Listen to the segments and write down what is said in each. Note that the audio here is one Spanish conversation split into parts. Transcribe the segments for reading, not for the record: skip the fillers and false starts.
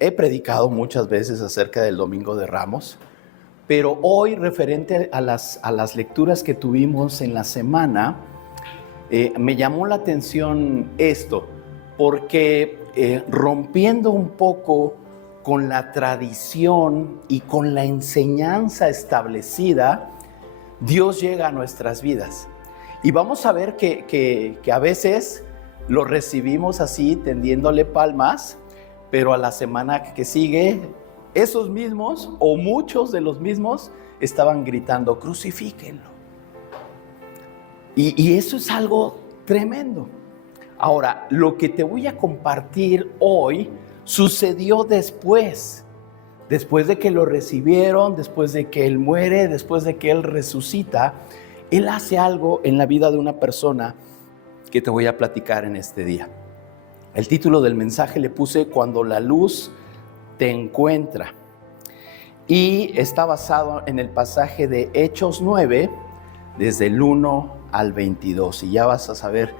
he predicado muchas veces acerca del Domingo de Ramos, pero hoy, referente a las lecturas que tuvimos en la semana, me llamó la atención esto, porque rompiendo un poco con la tradición y con la enseñanza establecida, Dios llega a nuestras vidas. Y vamos a ver que a veces lo recibimos así, tendiéndole palmas, pero a la semana que sigue, esos mismos o muchos de los mismos estaban gritando, crucifíquenlo. Y eso es algo tremendo. Ahora, lo que te voy a compartir hoy sucedió después de que lo recibieron, después de que Él muere, después de que Él resucita. Él hace algo en la vida de una persona que te voy a platicar en este día. El título del mensaje le puse Cuando la luz te encuentra. Y está basado en el pasaje de Hechos 9, desde el 1 al 22. Y ya vas a saber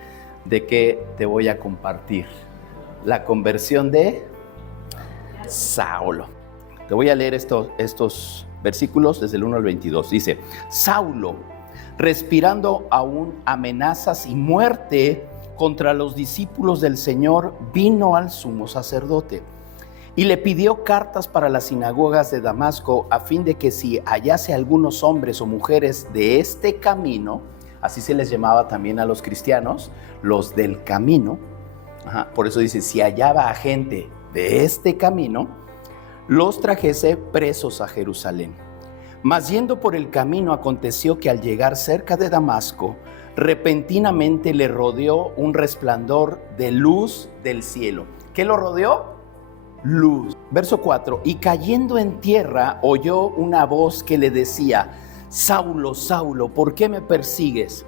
de qué te voy a compartir. La conversión de Saulo. Te voy a leer estos versículos desde el 1 al 22. Dice, Saulo, respirando aún amenazas y muerte contra los discípulos del Señor, vino al sumo sacerdote y le pidió cartas para las sinagogas de Damasco, a fin de que si hallase algunos hombres o mujeres de este camino, así se les llamaba también a los cristianos, los del camino, por eso dice, si hallaba a gente de este camino, los trajese presos a Jerusalén. Mas yendo por el camino, aconteció que al llegar cerca de Damasco, repentinamente le rodeó un resplandor de luz del cielo. ¿Qué lo rodeó? Luz. Verso 4, y cayendo en tierra, oyó una voz que le decía, Saulo, Saulo, ¿por qué me persigues?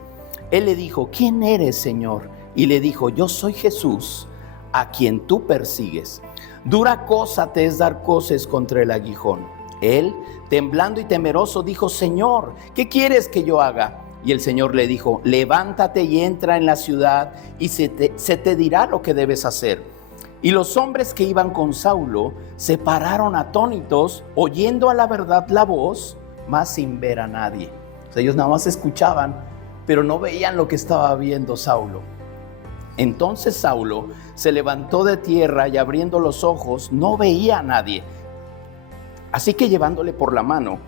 Él le dijo, ¿quién eres, Señor? Y le dijo, yo soy Jesús, a quien tú persigues. Dura cosa te es dar coces contra el aguijón. Él, temblando y temeroso, dijo, Señor, ¿qué quieres que yo haga? Y el Señor le dijo, levántate y entra en la ciudad y se te dirá lo que debes hacer. Y los hombres que iban con Saulo se pararon atónitos, oyendo a la verdad la voz, mas sin ver a nadie. O sea, ellos nada más escuchaban, pero no veían lo que estaba viendo Saulo. Entonces Saulo se levantó de tierra y abriendo los ojos no veía a nadie. Así que llevándole por la mano,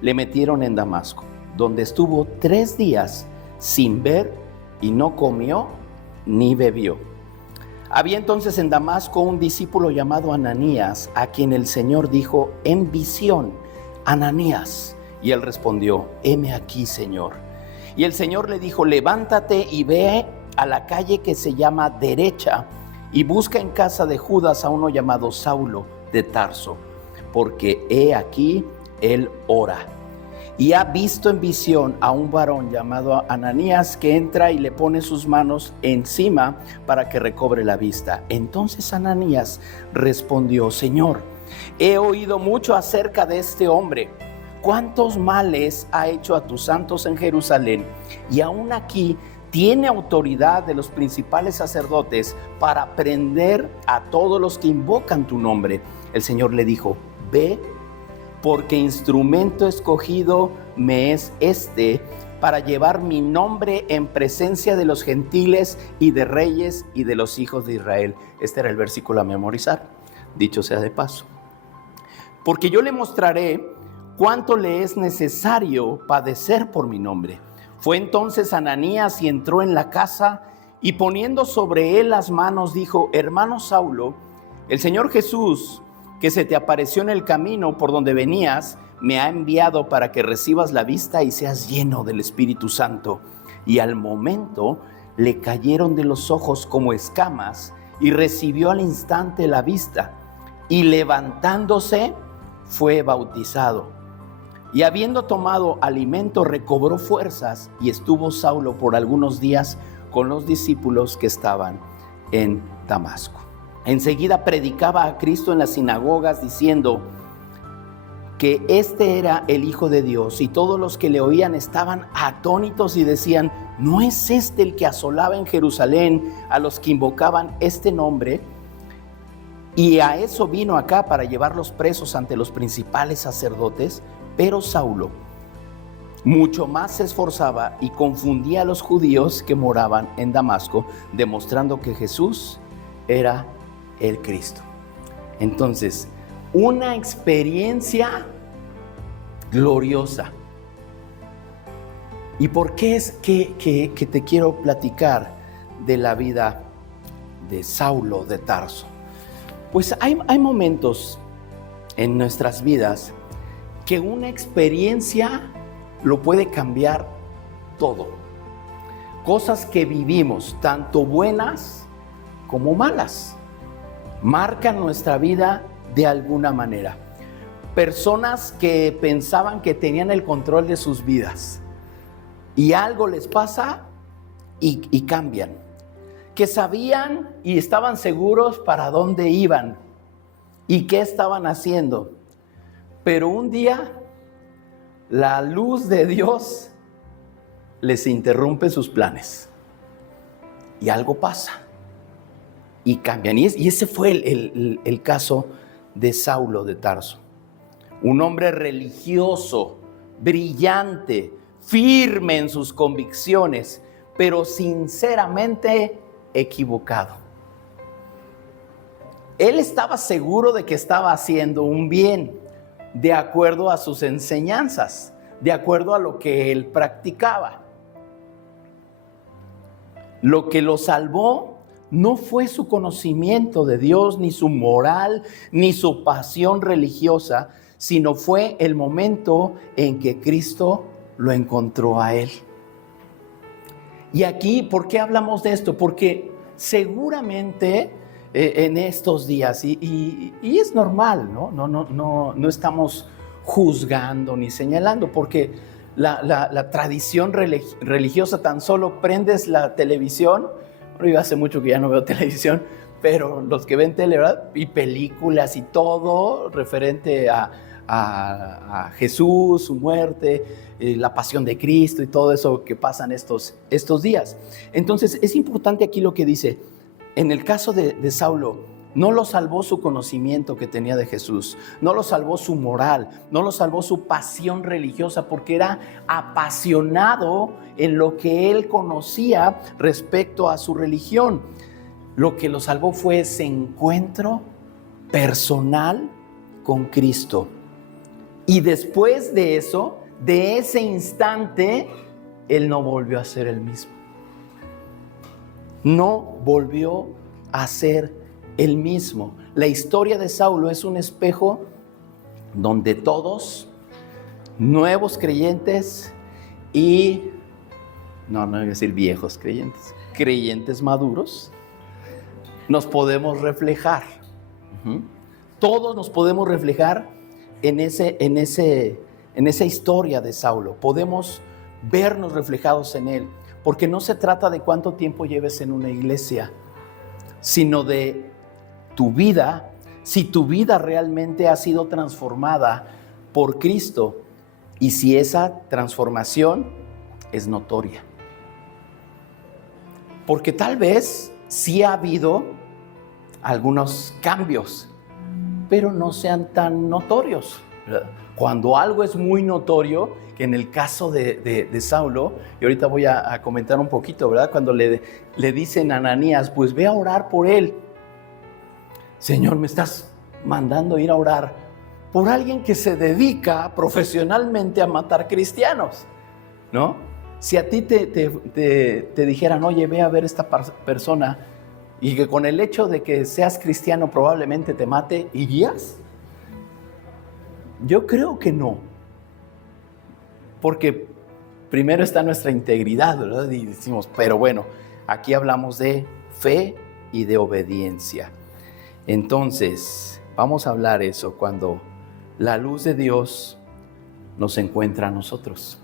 le metieron en Damasco, donde estuvo 3 días sin ver y no comió ni bebió. Había entonces en Damasco un discípulo llamado Ananías, a quien el Señor dijo en visión, Ananías. Y él respondió, heme aquí, Señor. Y el Señor le dijo, levántate y ve a la calle que se llama Derecha y busca en casa de Judas a uno llamado Saulo de Tarso, porque he aquí él ora. Y ha visto en visión a un varón llamado Ananías que entra y le pone sus manos encima para que recobre la vista. Entonces Ananías respondió, Señor, he oído mucho acerca de este hombre. ¿Cuántos males ha hecho a tus santos en Jerusalén? Y aún aquí tiene autoridad de los principales sacerdotes para prender a todos los que invocan tu nombre. El Señor le dijo, ve, porque instrumento escogido me es este para llevar mi nombre en presencia de los gentiles y de reyes y de los hijos de Israel. Este era el versículo a memorizar, dicho sea de paso. Porque yo le mostraré cuánto le es necesario padecer por mi nombre. Fue entonces Ananías y entró en la casa y poniendo sobre él las manos dijo, hermano Saulo, el Señor Jesús, que se te apareció en el camino por donde venías, me ha enviado para que recibas la vista y seas lleno del Espíritu Santo. Y al momento le cayeron de los ojos como escamas y recibió al instante la vista. Y levantándose fue bautizado. Y habiendo tomado alimento recobró fuerzas y estuvo Saulo por algunos días con los discípulos que estaban en Damasco. Enseguida predicaba a Cristo en las sinagogas diciendo que este era el Hijo de Dios, y todos los que le oían estaban atónitos y decían, ¿no es este el que asolaba en Jerusalén a los que invocaban este nombre? Y a eso vino acá, para llevarlos presos ante los principales sacerdotes. Pero Saulo mucho más se esforzaba y confundía a los judíos que moraban en Damasco, demostrando que Jesús era el Cristo. Entonces, una experiencia gloriosa. ¿Y por qué es que te quiero platicar de la vida de Saulo de Tarso? Pues hay momentos en nuestras vidas que una experiencia lo puede cambiar todo. Cosas que vivimos, tanto buenas como malas, marcan nuestra vida de alguna manera. Personas que pensaban que tenían el control de sus vidas y algo les pasa y cambian. Que sabían y estaban seguros para dónde iban y qué estaban haciendo. Pero un día la luz de Dios les interrumpe sus planes y algo pasa y cambian. Y ese fue el caso de Saulo de Tarso. Un hombre religioso, brillante, firme en sus convicciones, pero sinceramente equivocado. Él estaba seguro de que estaba haciendo un bien, de acuerdo a sus enseñanzas, de acuerdo a lo que él practicaba. Lo que lo salvó no fue su conocimiento de Dios, ni su moral, ni su pasión religiosa, sino fue el momento en que Cristo lo encontró a él. Y aquí, ¿por qué hablamos de esto? Porque seguramente en estos días, y es normal, no estamos juzgando ni señalando, porque la tradición religiosa, tan solo prendes la televisión. Bueno, yo hace mucho que ya no veo televisión, pero los que ven tele, ¿verdad? Y películas y todo referente a Jesús, su muerte, la pasión de Cristo y todo eso que pasan estos días. Entonces es importante aquí lo que dice. En el caso de Saulo, no lo salvó su conocimiento que tenía de Jesús, no lo salvó su moral, no lo salvó su pasión religiosa, porque era apasionado en lo que él conocía respecto a su religión. Lo que lo salvó fue ese encuentro personal con Cristo. Y después de eso, de ese instante, él no volvió a ser el mismo. No volvió a ser el mismo. La historia de Saulo es un espejo donde todos, nuevos creyentes y, no voy a decir viejos creyentes, creyentes maduros, nos podemos reflejar. Todos nos podemos reflejar en esa historia de Saulo. Podemos vernos reflejados en él, porque no se trata de cuánto tiempo lleves en una iglesia, sino de tu vida, si tu vida realmente ha sido transformada por Cristo y si esa transformación es notoria. Porque tal vez sí ha habido algunos cambios, pero no sean tan notorios. Cuando algo es muy notorio, que en el caso de Saulo, y ahorita voy a comentar un poquito, ¿verdad? Cuando le dicen a Ananías, pues ve a orar por él. Señor, me estás mandando ir a orar por alguien que se dedica profesionalmente a matar cristianos, ¿no? Si a ti te dijeran, oye, ve a ver esta persona, y que con el hecho de que seas cristiano probablemente te mate, ¿irías? Yo creo que no, porque primero está nuestra integridad, ¿verdad? Y decimos, pero bueno, aquí hablamos de fe y de obediencia. Entonces, vamos a hablar eso cuando la luz de Dios nos encuentra a nosotros.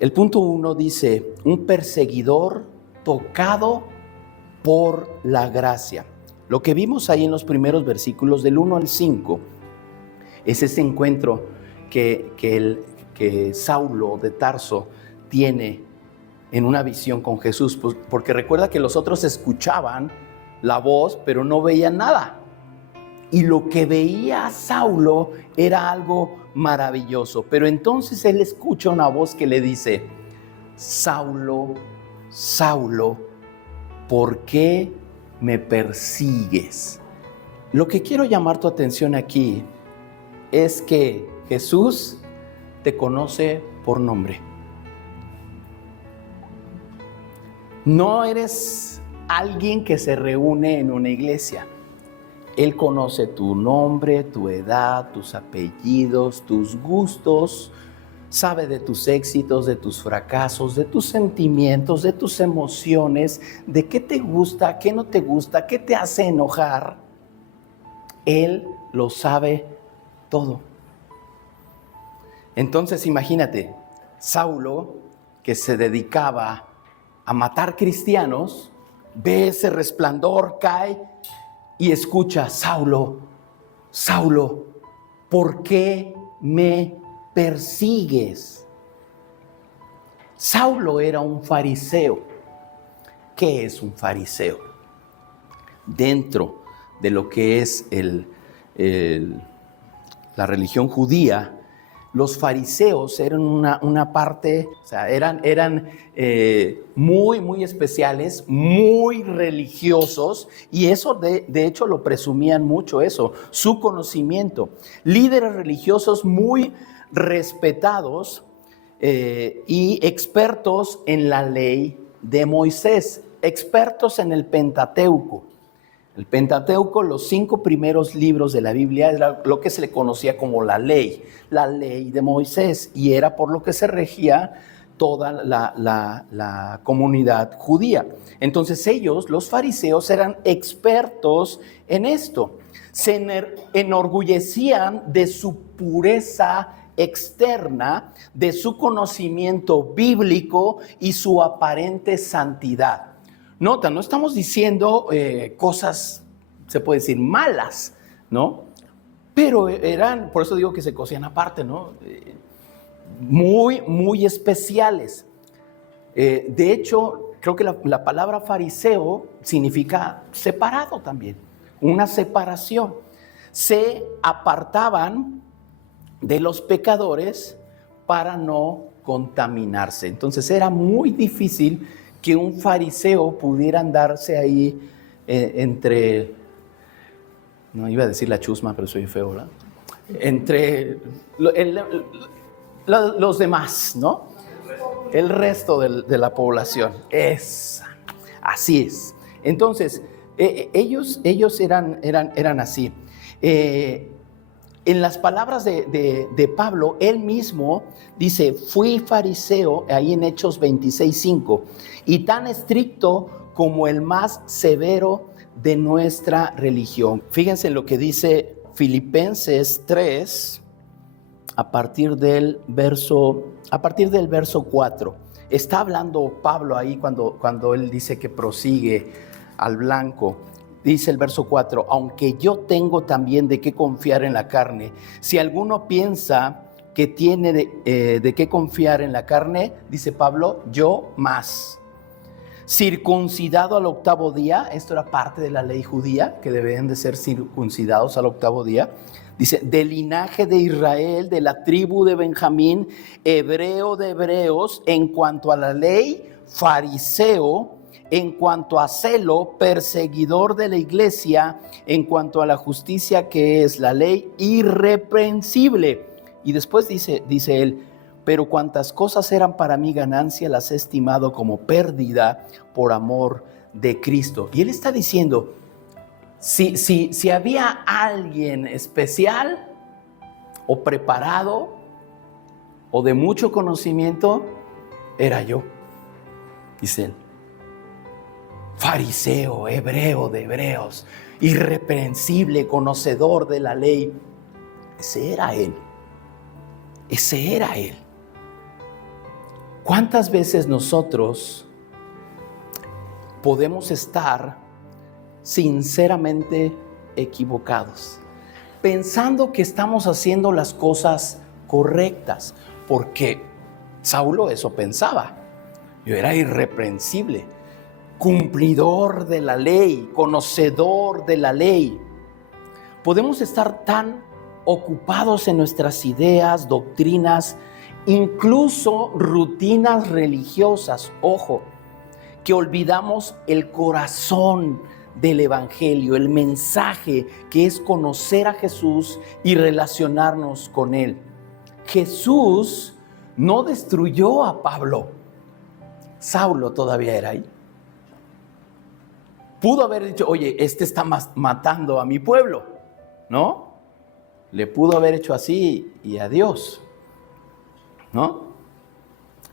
El punto 1 dice, un perseguidor tocado por la gracia. Lo que vimos ahí en los primeros versículos del 1 al 5 es ese encuentro que Saulo de Tarso tiene en una visión con Jesús, porque recuerda que los otros escuchaban, la voz, pero no veían nada. Y lo que veía Saulo era algo maravilloso. Pero entonces él escucha una voz que le dice: Saulo, Saulo, ¿por qué me persigues? Lo que quiero llamar tu atención aquí es que Jesús te conoce por nombre. No eres alguien que se reúne en una iglesia. Él conoce tu nombre, tu edad, tus apellidos, tus gustos, sabe de tus éxitos, de tus fracasos, de tus sentimientos, de tus emociones, de qué te gusta, qué no te gusta, qué te hace enojar. Él lo sabe todo. Entonces imagínate, Saulo, que se dedicaba a matar cristianos, ve ese resplandor, cae y escucha: Saulo, Saulo, ¿por qué me persigues? Saulo era un fariseo. ¿Qué es un fariseo? Dentro de lo que es la religión judía, los fariseos eran una parte, o sea, eran muy especiales, muy religiosos, y eso de hecho lo presumían mucho, eso, su conocimiento. Líderes religiosos muy respetados y expertos en la ley de Moisés, expertos en el Pentateuco. El Pentateuco, los 5 primeros libros de la Biblia, era lo que se le conocía como la ley de Moisés, y era por lo que se regía toda la comunidad judía. Entonces ellos, los fariseos, eran expertos en esto. Se enorgullecían de su pureza externa, de su conocimiento bíblico y su aparente santidad. Nota, no estamos diciendo cosas, se puede decir, malas, ¿no? Pero eran, por eso digo que se cosían aparte, ¿no? Muy especiales. De hecho, creo que la palabra fariseo significa separado también, una separación. Se apartaban de los pecadores para no contaminarse. Entonces era muy difícil que un fariseo pudiera andarse ahí entre, no iba a decir la chusma, pero soy feo, ¿verdad? Entre los demás, ¿no? El resto de la población. Así es. Entonces, ellos eran así. En las palabras de Pablo, él mismo dice: fui fariseo, ahí en Hechos 26:5, y tan estricto como el más severo de nuestra religión. Fíjense lo que dice Filipenses 3, a partir del verso 4. Está hablando Pablo ahí cuando él dice que prosigue al blanco. Dice el verso 4: aunque yo tengo también de qué confiar en la carne, si alguno piensa que tiene de qué confiar en la carne, dice Pablo, yo más. Circuncidado al 8º día, esto era parte de la ley judía, que debían de ser circuncidados al 8º día. Dice, del linaje de Israel, de la tribu de Benjamín, hebreo de hebreos, en cuanto a la ley, fariseo, en cuanto a celo, perseguidor de la iglesia, en cuanto a la justicia que es la ley, irreprensible. Y después dice él, pero cuantas cosas eran para mí ganancia, las he estimado como pérdida por amor de Cristo. Y él está diciendo, si había alguien especial o preparado o de mucho conocimiento, era yo, dice él. Fariseo, hebreo de hebreos, irreprensible, conocedor de la ley. Ese era él. ¿Cuántas veces nosotros podemos estar sinceramente equivocados, pensando que estamos haciendo las cosas correctas? Porque Saulo eso pensaba. Yo era irreprensible. cumplidor de la ley, conocedor de la ley. Podemos estar tan ocupados en nuestras ideas, doctrinas, incluso rutinas religiosas, ojo, que olvidamos el corazón del Evangelio, el mensaje que es conocer a Jesús y relacionarnos con Él. Jesús no destruyó a Pablo. Saulo todavía era ahí. Pudo haber dicho, oye, este está matando a mi pueblo, ¿no? Le pudo haber hecho así y adiós, ¿no?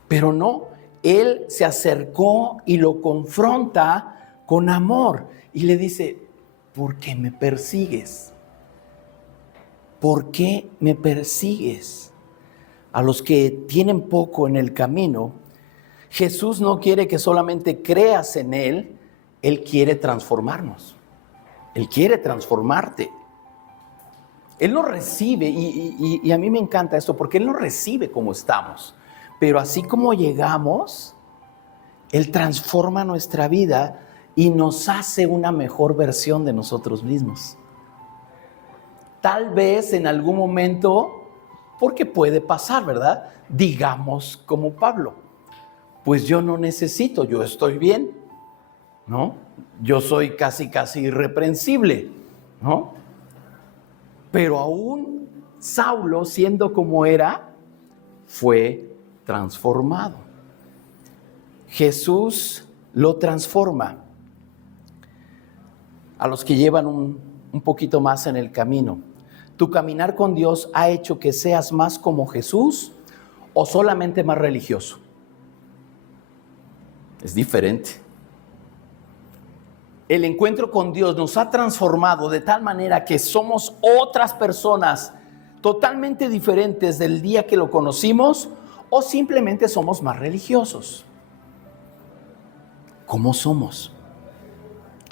Pero no, él se acercó y lo confronta con amor y le dice, ¿por qué me persigues? ¿Por qué me persigues? A los que tienen poco en el camino, Jesús no quiere que solamente creas en Él, Él quiere transformarnos. Él quiere transformarte. Él nos recibe, y a mí me encanta esto, porque Él nos recibe como estamos. Pero así como llegamos, Él transforma nuestra vida y nos hace una mejor versión de nosotros mismos. Tal vez en algún momento, porque puede pasar, ¿verdad? Digamos como Pablo, pues yo no necesito, yo estoy bien, ¿no? Yo soy casi irreprensible, ¿no? Pero aún Saulo, siendo como era, fue transformado. Jesús lo transforma. A los que llevan un poquito más en el camino, ¿tu caminar con Dios ha hecho que seas más como Jesús o solamente más religioso? Es diferente. El encuentro con Dios nos ha transformado de tal manera que somos otras personas totalmente diferentes del día que lo conocimos, o simplemente somos más religiosos. ¿Cómo somos?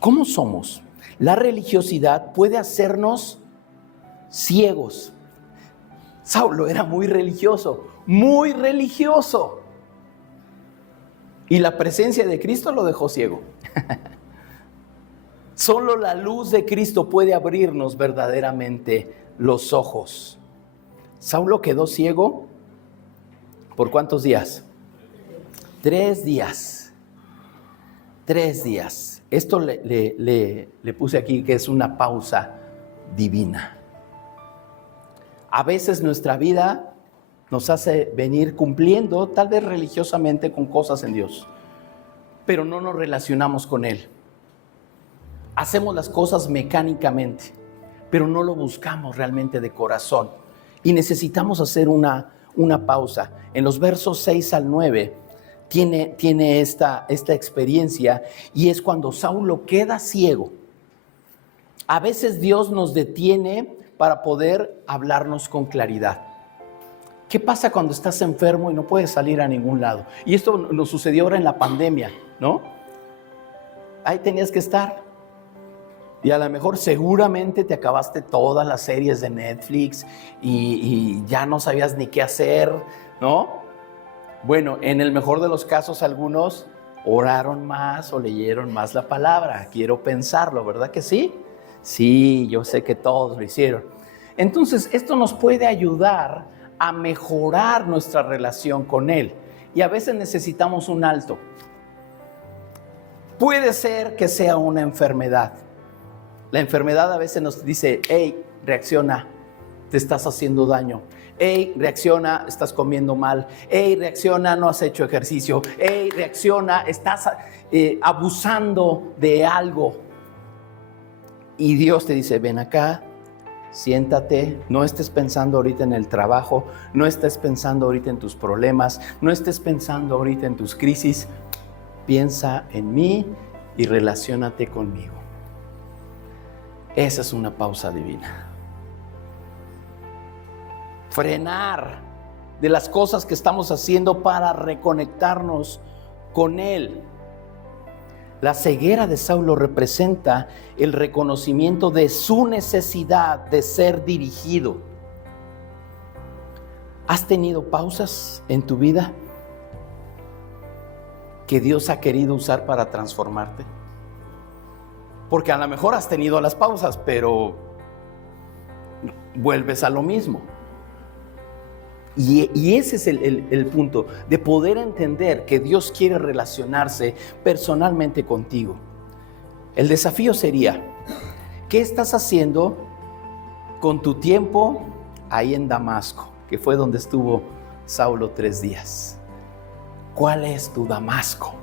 ¿Cómo somos? La religiosidad puede hacernos ciegos. Saulo era muy religioso, muy religioso. Y la presencia de Cristo lo dejó ciego. Solo la luz de Cristo puede abrirnos verdaderamente los ojos. Saulo quedó ciego ¿por cuántos días? 3 días. 3 días. Esto le puse aquí que es una pausa divina. A veces nuestra vida nos hace venir cumpliendo, tal vez religiosamente, con cosas en Dios, pero no nos relacionamos con Él. Hacemos las cosas mecánicamente, pero no lo buscamos realmente de corazón. Y necesitamos hacer una pausa. En los versos 6 al 9 tiene esta experiencia, y es cuando Saulo queda ciego. A veces Dios nos detiene para poder hablarnos con claridad. ¿Qué pasa cuando estás enfermo y no puedes salir a ningún lado? Y esto nos sucedió ahora en la pandemia, ¿no? Ahí tenías que estar. Y a lo mejor seguramente te acabaste todas las series de Netflix y ya no sabías ni qué hacer, ¿no? Bueno, en el mejor de los casos, algunos oraron más o leyeron más la palabra. Quiero pensarlo, ¿verdad que sí? Sí, yo sé que todos lo hicieron. Entonces, esto nos puede ayudar a mejorar nuestra relación con Él. Y a veces necesitamos un alto. Puede ser que sea una enfermedad. La enfermedad a veces nos dice, hey, reacciona, te estás haciendo daño. Hey, reacciona, estás comiendo mal. Hey, reacciona, no has hecho ejercicio. Hey, reacciona, estás abusando de algo. Y Dios te dice, ven acá, siéntate, no estés pensando ahorita en el trabajo, no estés pensando ahorita en tus problemas, no estés pensando ahorita en tus crisis. Piensa en mí y relaciónate conmigo. Esa es una pausa divina. Frenar de las cosas que estamos haciendo para reconectarnos con Él. La ceguera de Saulo representa el reconocimiento de su necesidad de ser dirigido. ¿Has tenido pausas en tu vida? que Dios ha querido usar para transformarte? Porque a lo mejor has tenido las pausas, pero vuelves a lo mismo. Y ese es el punto, de poder entender que Dios quiere relacionarse personalmente contigo. El desafío sería, ¿qué estás haciendo con tu tiempo ahí en Damasco, que fue donde estuvo Saulo 3 días? ¿Cuál es tu Damasco?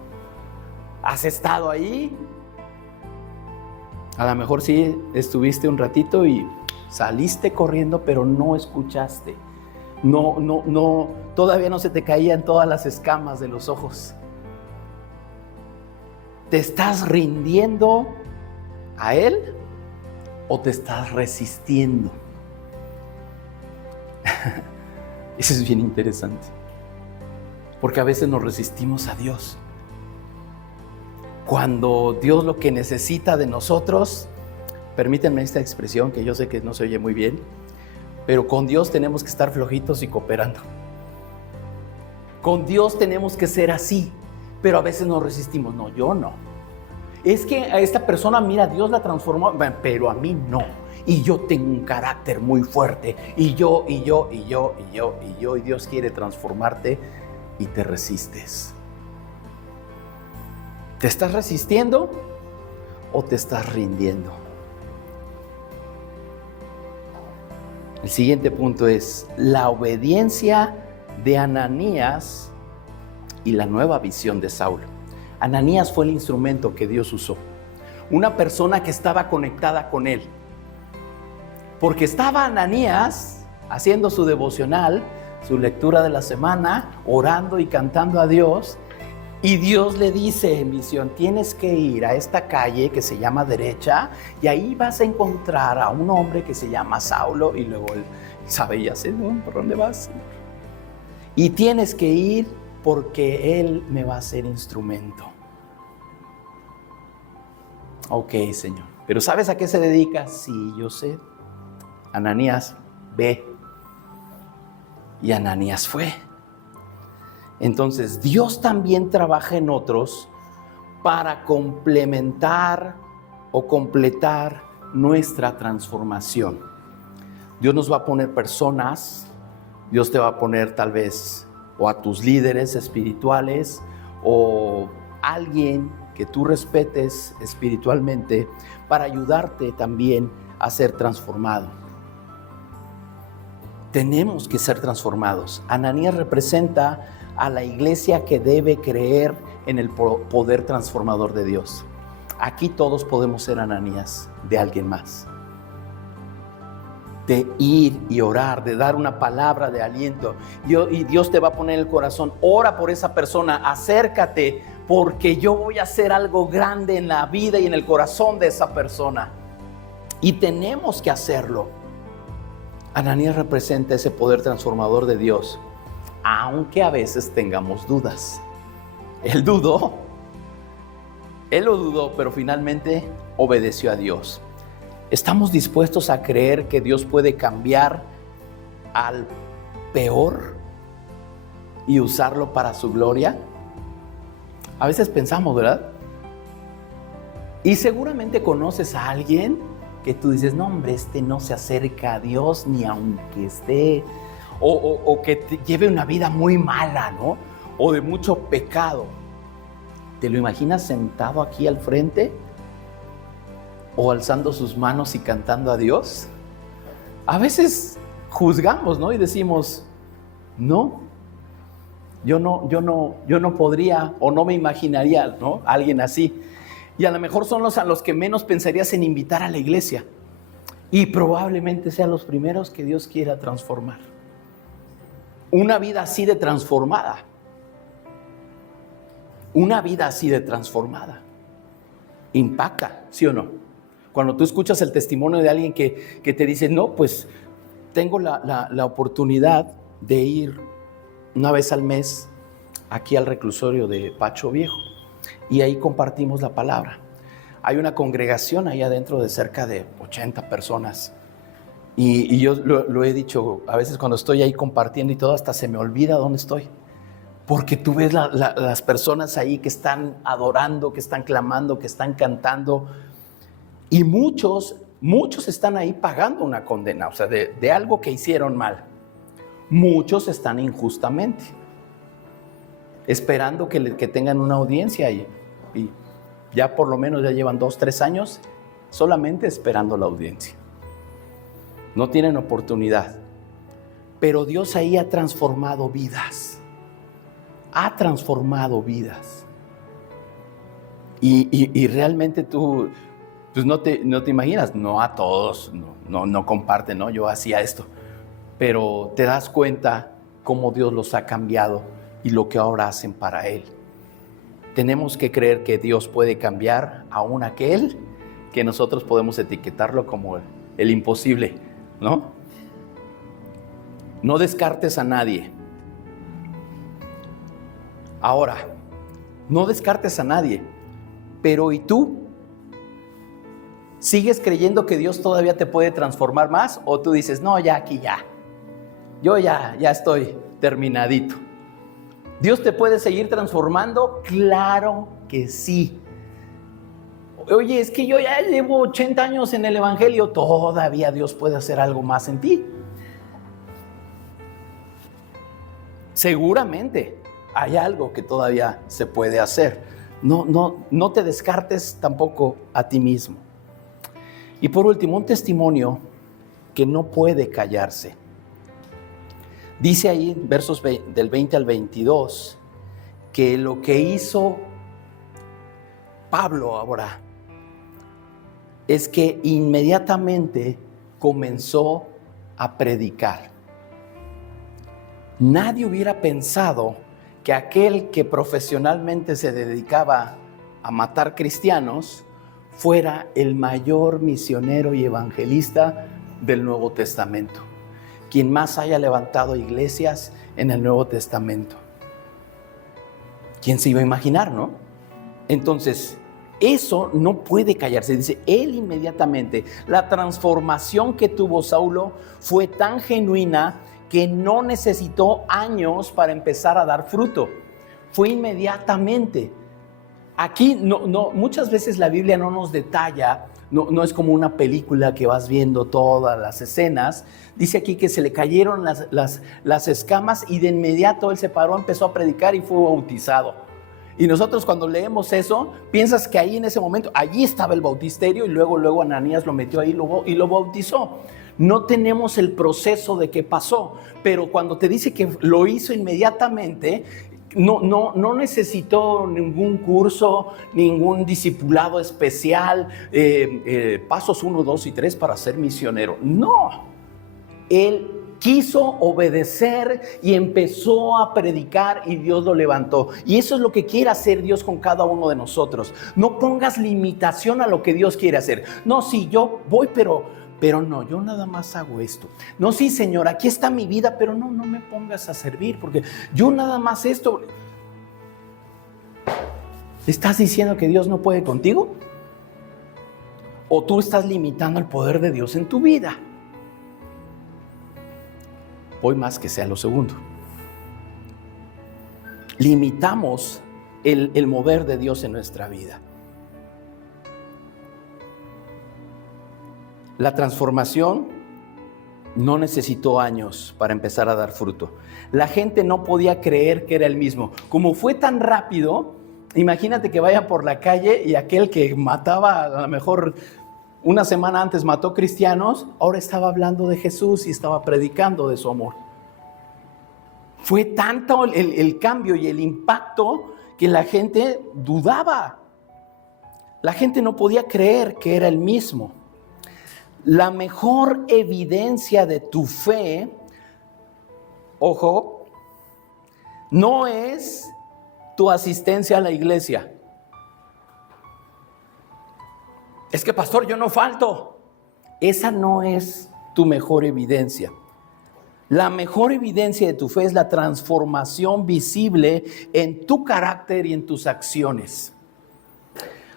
¿Has estado ahí? A lo mejor sí estuviste un ratito y saliste corriendo, pero no escuchaste. No, todavía no se te caían todas las escamas de los ojos. ¿Te estás rindiendo a Él o te estás resistiendo? Eso es bien interesante, porque a veces nos resistimos a Dios. Cuando Dios lo que necesita de nosotros, permítanme esta expresión que yo sé que no se oye muy bien, pero con Dios tenemos que estar flojitos y cooperando. Con Dios tenemos que ser así, pero a veces nos resistimos. No, yo no. Es que a esta persona, mira, Dios la transformó, pero a mí no. Y yo tengo un carácter muy fuerte. Y Dios quiere transformarte y te resistes. ¿Te estás resistiendo o te estás rindiendo? El siguiente punto es la obediencia de Ananías y la nueva visión de Saulo. Ananías fue el instrumento que Dios usó. Una persona que estaba conectada con él. Porque estaba Ananías haciendo su devocional, su lectura de la semana, orando y cantando a Dios. Y Dios le dice en visión, tienes que ir a esta calle que se llama Derecha y ahí vas a encontrar a un hombre que se llama Saulo. Y luego él sabe, ya sé, ¿no? ¿Por dónde vas? Y tienes que ir porque él me va a ser instrumento. Ok, Señor. ¿Pero sabes a qué se dedica? Sí, yo sé. Ananías, ve. Y Ananías fue. Entonces, Dios también trabaja en otros para complementar o completar nuestra transformación. Dios nos va a poner personas, Dios te va a poner tal vez o a tus líderes espirituales o alguien que tú respetes espiritualmente para ayudarte también a ser transformado. Tenemos que ser transformados. Ananías representa a la iglesia que debe creer en el poder transformador de Dios. Aquí todos podemos ser Ananías de alguien más. De ir y orar, de dar una palabra de aliento. Y Dios te va a poner en el corazón, ora por esa persona, acércate, porque yo voy a hacer algo grande en la vida y en el corazón de esa persona. Y tenemos que hacerlo. Ananías representa ese poder transformador de Dios, aunque a veces tengamos dudas. Él lo dudó, pero finalmente obedeció a Dios. ¿Estamos dispuestos a creer que Dios puede cambiar al peor y usarlo para su gloria? A veces pensamos, ¿verdad? Y seguramente conoces a alguien que tú dices, no hombre, este no se acerca a Dios ni aunque esté, o que te lleve una vida muy mala, ¿no? O de mucho pecado. ¿Te lo imaginas sentado aquí al frente? ¿O alzando sus manos y cantando a Dios? A veces juzgamos, ¿no? Y decimos, no, yo no podría o no me imaginaría, ¿no? Alguien así. Y a lo mejor son a los que menos pensarías en invitar a la iglesia. Y probablemente sean los primeros que Dios quiera transformar. Una vida así de transformada. Una vida así de transformada. Impacta, ¿sí o no? Cuando tú escuchas el testimonio de alguien que te dice, no, pues tengo la oportunidad de ir una vez al mes aquí al reclusorio de Pacho Viejo. Y ahí compartimos la palabra. Hay una congregación ahí adentro de cerca de 80 personas. Y yo lo he dicho, a veces cuando estoy ahí compartiendo y todo, hasta se me olvida dónde estoy. porque tú ves las personas ahí que están adorando, que están clamando, que están cantando, y muchos están ahí pagando una condena, o sea, de algo que hicieron mal. Muchos están injustamente, esperando que tengan una audiencia y ya por lo menos ya llevan 2, 3 años solamente esperando la audiencia. No tienen oportunidad. Pero Dios ahí ha transformado vidas. Ha transformado vidas. Y realmente tú pues no te imaginas, no a todos, no comparten, ¿no? Yo hacía esto. Pero te das cuenta cómo Dios los ha cambiado y lo que ahora hacen para Él. Tenemos que creer que Dios puede cambiar aún aquel que nosotros podemos etiquetarlo como el imposible, ¿no? No descartes a nadie. Ahora, no descartes a nadie, pero ¿y tú? ¿Sigues creyendo que Dios todavía te puede transformar más? ¿O tú dices, no, ya aquí ya, yo ya estoy terminadito? ¿Dios te puede seguir transformando? Claro que sí. Oye, es que yo ya llevo 80 años en el Evangelio, todavía Dios puede hacer algo más en ti. Seguramente hay algo que todavía se puede hacer. No te descartes tampoco a ti mismo. Y por último, un testimonio que no puede callarse. Dice ahí, versos del 20 al 22, que lo que hizo Pablo ahora es que inmediatamente comenzó a predicar. Nadie hubiera pensado que aquel que profesionalmente se dedicaba a matar cristianos fuera el mayor misionero y evangelista del Nuevo Testamento, quien más haya levantado iglesias en el Nuevo Testamento. ¿Quién se iba a imaginar, no? Entonces, eso no puede callarse. Dice, él inmediatamente, la transformación que tuvo Saulo fue tan genuina que no necesitó años para empezar a dar fruto. Fue inmediatamente. Aquí muchas veces la Biblia no nos detalla, no es como una película que vas viendo todas las escenas. Dice aquí que se le cayeron las escamas y de inmediato él se paró, empezó a predicar y fue bautizado. Y nosotros cuando leemos eso, piensas que ahí en ese momento, allí estaba el bautisterio y luego Ananías lo metió ahí y lo bautizó. No tenemos el proceso de qué pasó, pero cuando te dice que lo hizo inmediatamente, no necesitó ningún curso, ningún discipulado especial, pasos 1, 2 y 3 para ser misionero. No, él quiso obedecer y empezó a predicar y Dios lo levantó. Y eso es lo que quiere hacer Dios con cada uno de nosotros. No pongas limitación a lo que Dios quiere hacer. No, sí, yo voy, pero no, yo nada más hago esto. No, sí, Señor, aquí está mi vida, pero no me pongas a servir, porque yo nada más esto. ¿Estás diciendo que Dios no puede contigo? ¿O tú estás limitando el poder de Dios en tu vida? Voy más que sea lo segundo. Limitamos el mover de Dios en nuestra vida. La transformación no necesitó años para empezar a dar fruto. La gente no podía creer que era el mismo. Como fue tan rápido, imagínate que vaya por la calle y aquel que mataba, a lo mejor una semana antes mató cristianos, ahora estaba hablando de Jesús y estaba predicando de su amor. Fue tanto el cambio y el impacto que la gente dudaba. La gente no podía creer que era el mismo. La mejor evidencia de tu fe, ojo, no es tu asistencia a la iglesia. Es que, pastor, yo no falto. Esa no es tu mejor evidencia. La mejor evidencia de tu fe es la transformación visible en tu carácter y en tus acciones.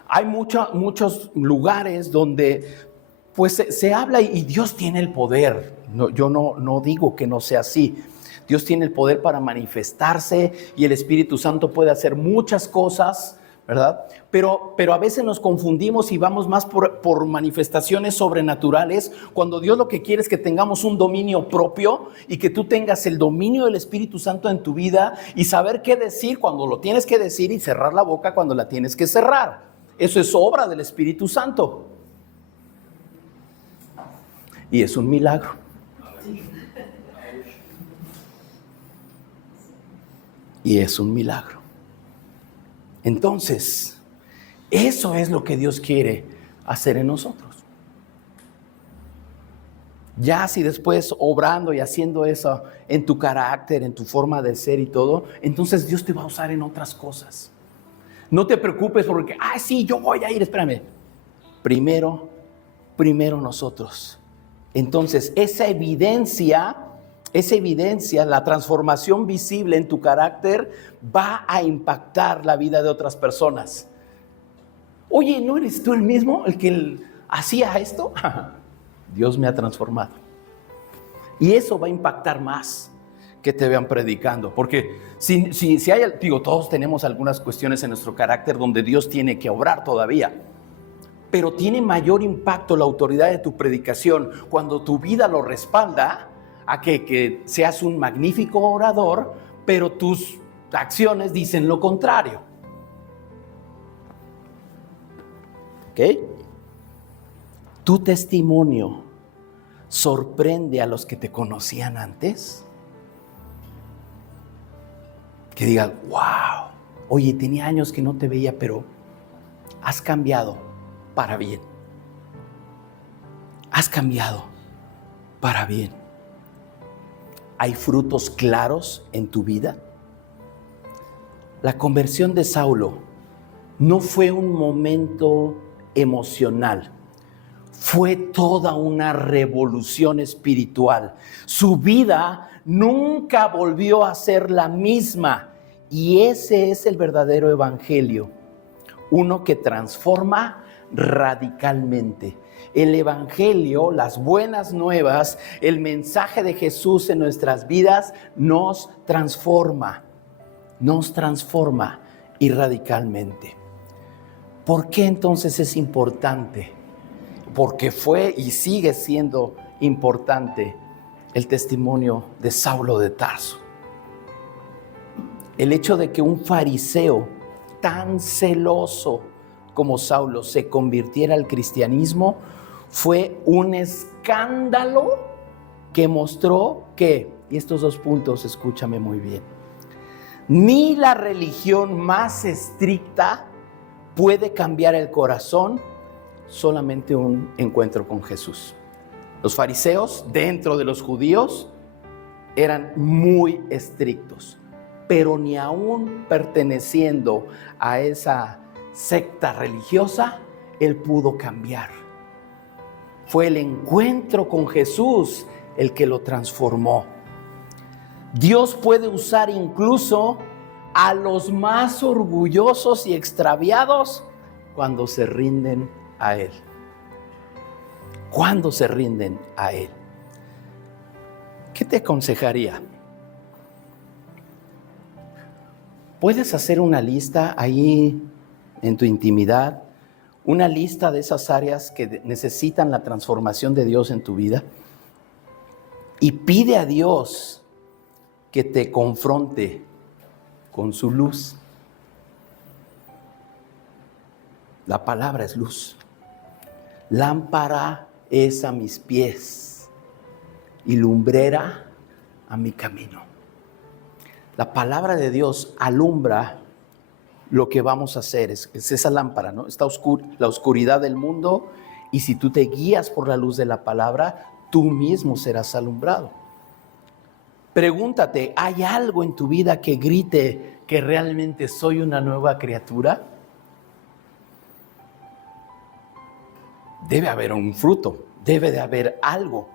Hay muchos lugares donde pues se habla y Dios tiene el poder. Yo no digo que no sea así. Dios tiene el poder para manifestarse y el Espíritu Santo puede hacer muchas cosas, ¿verdad? Pero a veces nos confundimos y vamos más por manifestaciones sobrenaturales, cuando Dios lo que quiere es que tengamos un dominio propio y que tú tengas el dominio del Espíritu Santo en tu vida y saber qué decir cuando lo tienes que decir y cerrar la boca cuando la tienes que cerrar. Eso es obra del Espíritu Santo. Y es un milagro. Y es un milagro. Entonces, eso es lo que Dios quiere hacer en nosotros. Ya si después obrando y haciendo eso en tu carácter, en tu forma de ser y todo, entonces Dios te va a usar en otras cosas. No te preocupes porque, sí, yo voy a ir, espérame. Primero nosotros. Entonces, esa evidencia, la transformación visible en tu carácter va a impactar la vida de otras personas. Oye, ¿no eres tú el mismo el que hacía esto? Dios me ha transformado. Y eso va a impactar más que te vean predicando. Porque si hay, todos tenemos algunas cuestiones en nuestro carácter donde Dios tiene que obrar todavía. Pero tiene mayor impacto la autoridad de tu predicación cuando tu vida lo respalda a que seas un magnífico orador, pero tus acciones dicen lo contrario. ¿Ok? ¿Tu testimonio sorprende a los que te conocían antes? Que digan, wow, oye, tenía años que no te veía, pero has cambiado para bien. Has cambiado para bien. ¿Hay frutos claros en tu vida? La conversión de Saulo no fue un momento emocional, fue toda una revolución espiritual. Su vida nunca volvió a ser la misma, y ese es el verdadero evangelio, uno que transforma radicalmente. El evangelio, las buenas nuevas, el mensaje de Jesús en nuestras vidas nos transforma y radicalmente. ¿Por qué entonces es importante? Porque fue y sigue siendo importante el testimonio de Saulo de Tarso. El hecho de que un fariseo tan celoso como Saulo se convirtiera al cristianismo fue un escándalo que mostró que, y estos dos puntos escúchame muy bien, ni la religión más estricta puede cambiar el corazón, solamente un encuentro con Jesús. Los fariseos, dentro de los judíos, eran muy estrictos, pero ni aún perteneciendo a esa secta religiosa, él pudo cambiar. Fue el encuentro con Jesús el que lo transformó. Dios puede usar incluso a los más orgullosos y extraviados cuando se rinden a Él. Cuando se rinden a Él. ¿Qué te aconsejaría? Puedes hacer una lista ahí en tu intimidad, una lista de esas áreas que necesitan la transformación de Dios en tu vida, y pide a Dios que te confronte con su luz. La palabra es luz. Lámpara es a mis pies y lumbrera a mi camino. La palabra de Dios alumbra lo que vamos a hacer. Es esa lámpara, ¿no? Está la oscuridad del mundo, y si tú te guías por la luz de la palabra, tú mismo serás alumbrado. Pregúntate, ¿hay algo en tu vida que grite que realmente soy una nueva criatura? Debe haber un fruto, debe de haber algo.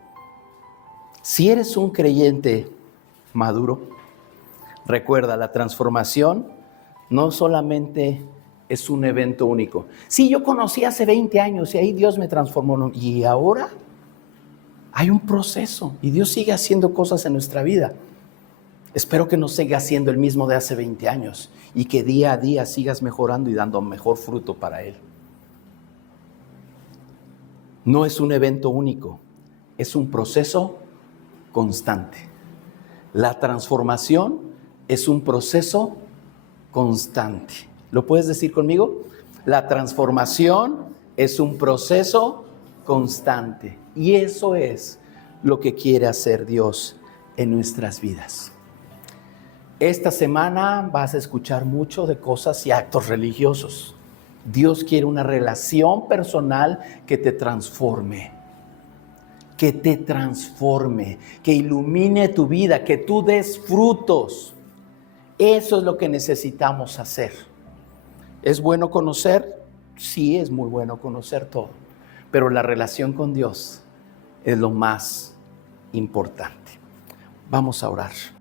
Si eres un creyente maduro, recuerda, la transformación no solamente es un evento único. Sí, yo conocí hace 20 años y ahí Dios me transformó. ¿No? Y ahora hay un proceso y Dios sigue haciendo cosas en nuestra vida. Espero que no sigas siendo el mismo de hace 20 años y que día a día sigas mejorando y dando mejor fruto para Él. No es un evento único, es un proceso constante. La transformación es un proceso constante. ¿Lo puedes decir conmigo? La transformación es un proceso constante. Y eso es lo que quiere hacer Dios en nuestras vidas. Esta semana vas a escuchar mucho de cosas y actos religiosos. Dios quiere una relación personal que te transforme, que ilumine tu vida, que tú des frutos. Eso es lo que necesitamos hacer. ¿Es bueno conocer? Sí, es muy bueno conocer todo, pero la relación con Dios es lo más importante. Vamos a orar.